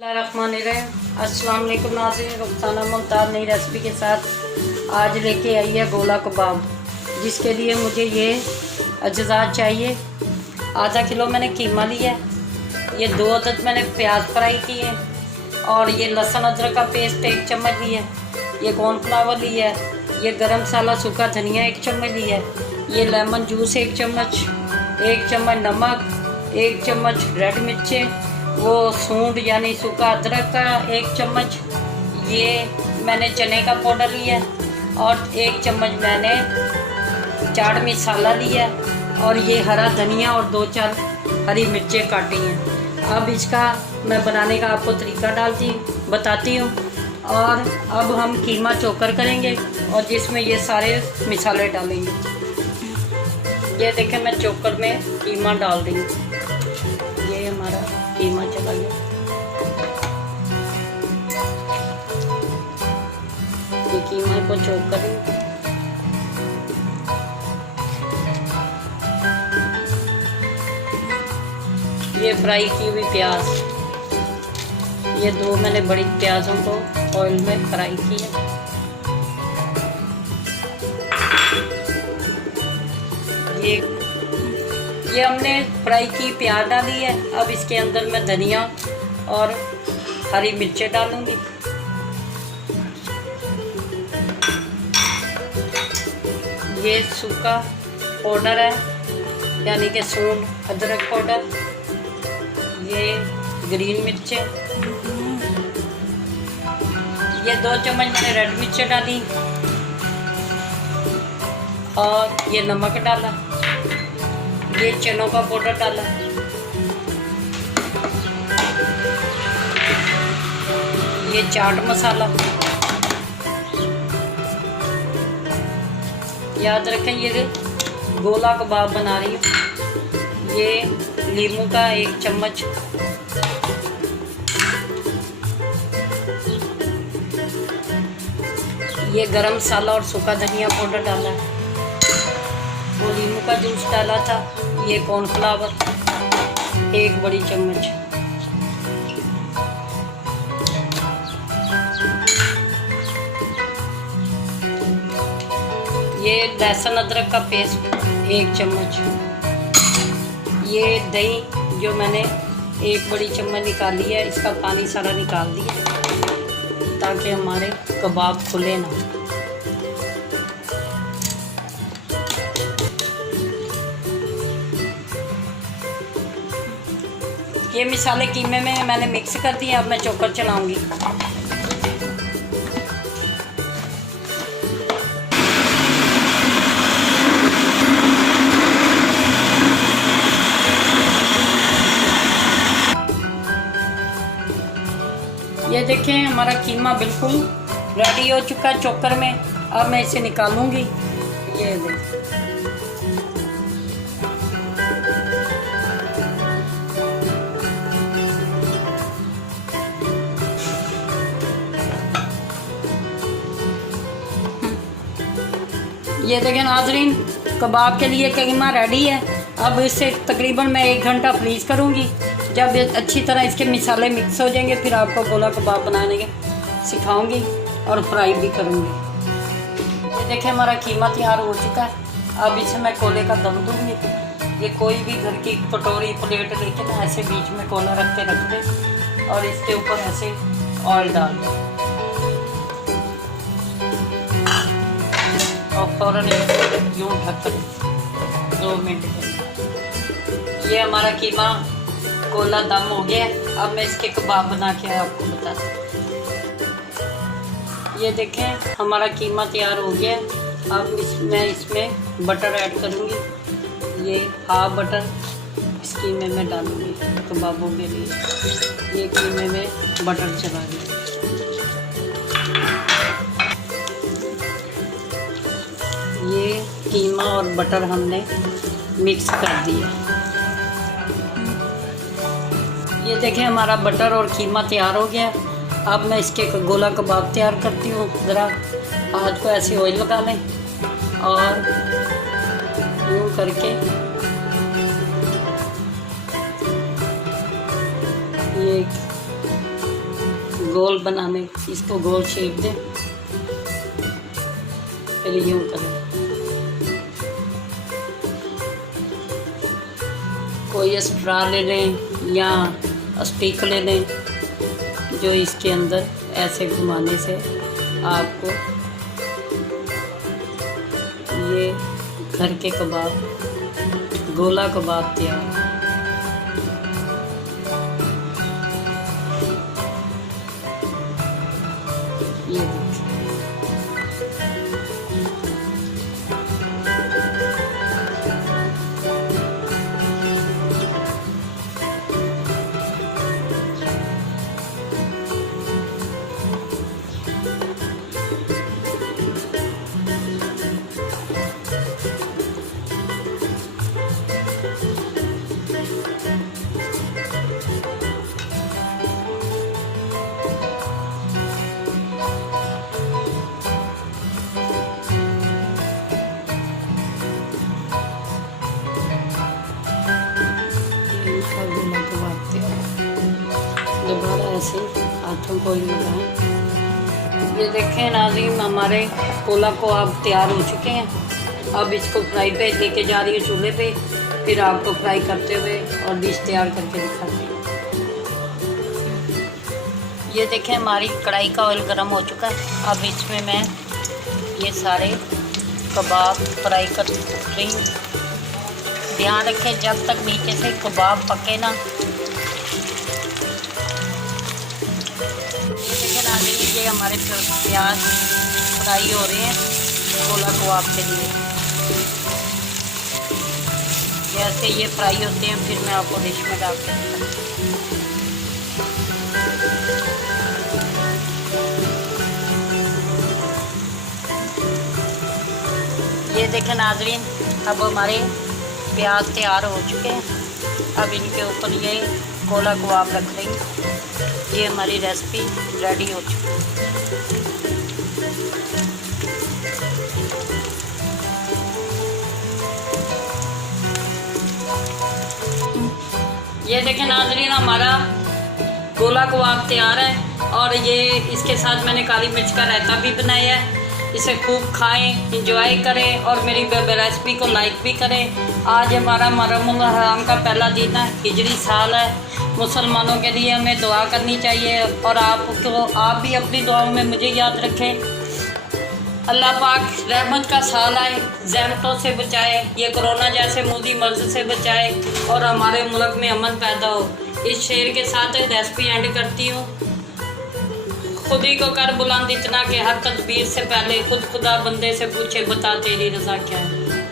अस्सलाम वालेकुम नाज़रीन, रुखसाना मुमताज़ नई रेसिपी के साथ आज लेके आई है गोला कबाब। जिसके लिए मुझे ये अज्जा चाहिए। आधा किलो मैंने कीमा लिया है, ये 2 अदद मैंने प्याज फ्राई किए और ये लहसुन अदरक का पेस्ट 1 चम्मच लिया है, ये कॉर्नफ्लावर लिया है, ये गरम मसाला सूखा धनिया 1 चम्मच लिया है, ये लेमन जूस 1 चम्मच, 1 चम्मच नमक, 1 चम्मच रेड मिर्चें, वो सूंड यानी सूखा अदरक का 1 चम्मच, ये मैंने चने का पाउडर लिया और 1 चम्मच मैंने चाट मसाला लिया और ये हरा धनिया और 2-4 हरी मिर्चें काटी हैं। अब इसका मैं बनाने का आपको तरीका बताती हूँ। और अब हम कीमा चोकर करेंगे और जिसमें ये सारे मसाले डालेंगे। ये देखें, मैं चोकर में कीमा डाल रही हूँ। ये हमारा कीमा चला गया। ये कीमा को चोक करेंगे। ये फ्राई की हुई प्याज, ये 2 मैंने बड़ी प्याजों को ऑयल में फ्राई किया। ये हमने फ्राई की प्याज डाली है। अब इसके अंदर मैं धनिया और हरी मिर्चें डालूंगी। ये सूखा पाउडर है यानी कि सूंड अदरक पाउडर, ये ग्रीन मिर्चें, ये 2 चम्मच मैंने रेड मिर्चें डाली और ये नमक डाला, ये चनों का पाउडर डाला, ये चाट मसाला। याद रखें, ये गोला कबाब बना रही हूँ। ये नींबू का 1 चम्मच, ये गरम मसाला और सूखा धनिया पाउडर डाला है, वो नींबू का जूस डाला था, ये कॉर्नफ्लावर 1 बड़ी चम्मच, ये लहसुन अदरक का पेस्ट 1 चम्मच, ये दही जो मैंने 1 बड़ी चम्मच निकाली है, इसका पानी सारा निकाल दिया ताकि हमारे कबाब खुले ना। ये मसाले कीमे में मैंने मिक्स कर दिए। अब मैं चोकर चलाऊंगी। ये देखें, हमारा कीमा बिल्कुल रेडी हो चुका है चोकर में। अब मैं इसे निकालूंगी। ये देखें, ये देखें नाज़रीन, कबाब के लिए कीमा रेडी है। अब इसे तकरीबन मैं 1 घंटा फ्रीज़ करूँगी। जब अच्छी तरह इसके मसाले मिक्स हो जाएंगे फिर आपको गोला कबाब बनाने के सिखाऊंगी और फ्राई भी करूँगी। ये देखें, हमारा कीमा तैयार हो चुका है। अब इसे मैं कोले का दम दूँगी। ये कोई भी घर की कटोरी प्लेट लेके ना ऐसे बीच में कोला रख दे और इसके ऊपर ऐसे ऑयल डाल दो और फ़ौरन यूँ ढक कर 2 मिनट के। ये हमारा कीमा कोला दम हो गया। अब मैं इसके कबाब बना के आपको बताती हूँ। ये देखें, हमारा कीमा तैयार हो गया। अब मैं इसमें बटर ऐड करूँगी। ये हाफ बटर इस कीमे में डालूँगी कबाबों के लिए। ये कीमे में बटर चला गया। ये कीमा और बटर हमने मिक्स कर दिया। ये देखें, हमारा बटर और कीमा तैयार हो गया। अब मैं इसके गोला कबाब तैयार करती हूँ। ज़रा हाथ को ऐसे ऑयल लगा लें और यूँ करके ये गोल बनाने, इसको गोल शेप दें, फिर यूँ करें। कोई स्ट्रा ले लें या स्टिक ले लें, जो इसके अंदर ऐसे घुमाने से आपको ये घर के कबाब, गोला कबाब तैयार। ये गोला कबाब तैयार। दोबारा ऐसे हाथों को ही लगाएं। ये देखें नाज़रीन, हमारे गोला कबाब तैयार हो चुके हैं। अब इसको फ्राई पे लेके जा रही है चूल्हे पे, फिर आपको फ्राई करते हुए और डिश तैयार करके दिखाते हैं। ये देखें हमारी कढ़ाई का ऑयल गर्म हो चुका है। अब इसमें मैं ये सारे कबाब फ्राई कर रही हूँ। ध्यान रखें जब तक नीचे से कबाब पके ना। देखिए नाज़रीन, ये हमारे प्याज फ्राई हो रहे हैं गोला कबाब के लिए। जैसे ये फ्राई होते हैं फिर मैं आपको डिश में डाल के ये देखें नाज़रीन, अब हमारे प्याज तैयार हो चुके हैं। अब इनके ऊपर ये गोला कबाब रख देंगे। ये हमारी रेसिपी रेडी हो चुकी है। ये देखें नाज़रीन, हमारा गोला कबाब तैयार है और ये इसके साथ मैंने काली मिर्च का रायता भी बनाया है। इसे खूब खाएं, इंजॉय करें और मेरी रेसिपी को लाइक भी करें। आज हमारा मुहर्रम हराम का पहला दिन है, हिजरी साल है। मुसलमानों के लिए हमें दुआ करनी चाहिए और आप भी अपनी दुआओं में मुझे याद रखें। अल्लाह पाक रहमत का साल आए, ज़हमतों से बचाए, ये कोरोना जैसे मूदी मर्ज से बचाए और हमारे मुल्क में अमन पैदा हो। इस शेर के साथ रेसिपी एंड करती हूँ। खुद ही को कर बुलंद इतना कि हर तदबीर से पहले खुद खुदा बंदे से पूछे, बता तेरी रज़ा क्या है।